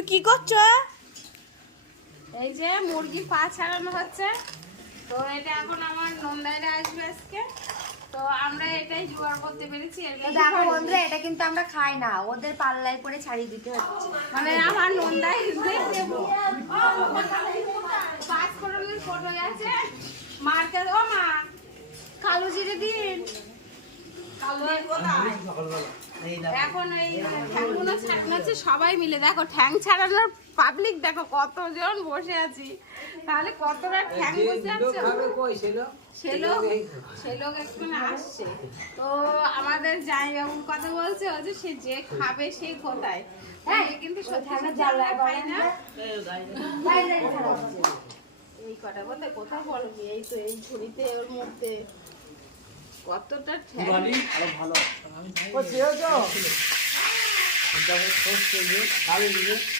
তুমি কি করছো? এই যে মুরগি পা ছাড়ানো হচ্ছে, তো এটা এখন আমার নন্দাইরা আসবে আজকে, তো আমরা এটাই জোগাড় করতে পেরেছি। দেখো বন্ধুরা, এটা কিন্তু আমরা খাই না, ওদের পাল্লায় করে ছাড়িয়ে দিতে হচ্ছে। মানে আমার নন্দাই দেবো পাঁচ করোনের ফটো আছে মার্কেট। ও মা, কালো জিরে দিন। এখন এই ঠ্যাংগুলো ছাড়ানো হচ্ছে সবাই মিলে। দেখো ঠ্যাং ছাড়ানোর পাবলিক দেখো কতজন বসে আছি, তাহলে কতটা ঠ্যাং বসে আছে। সে লোক একটু আসছে, তো আমাদের জামাইবাবুর কথা বলছে যে সে যে খাবে সে কোথায়, কিন্তু সত্যি খাই না। এই কটা বলতে কোথাও বলবি, এই তো এই ঝুড়িতে ওর মধ্যে কতটা ঠ্যাং।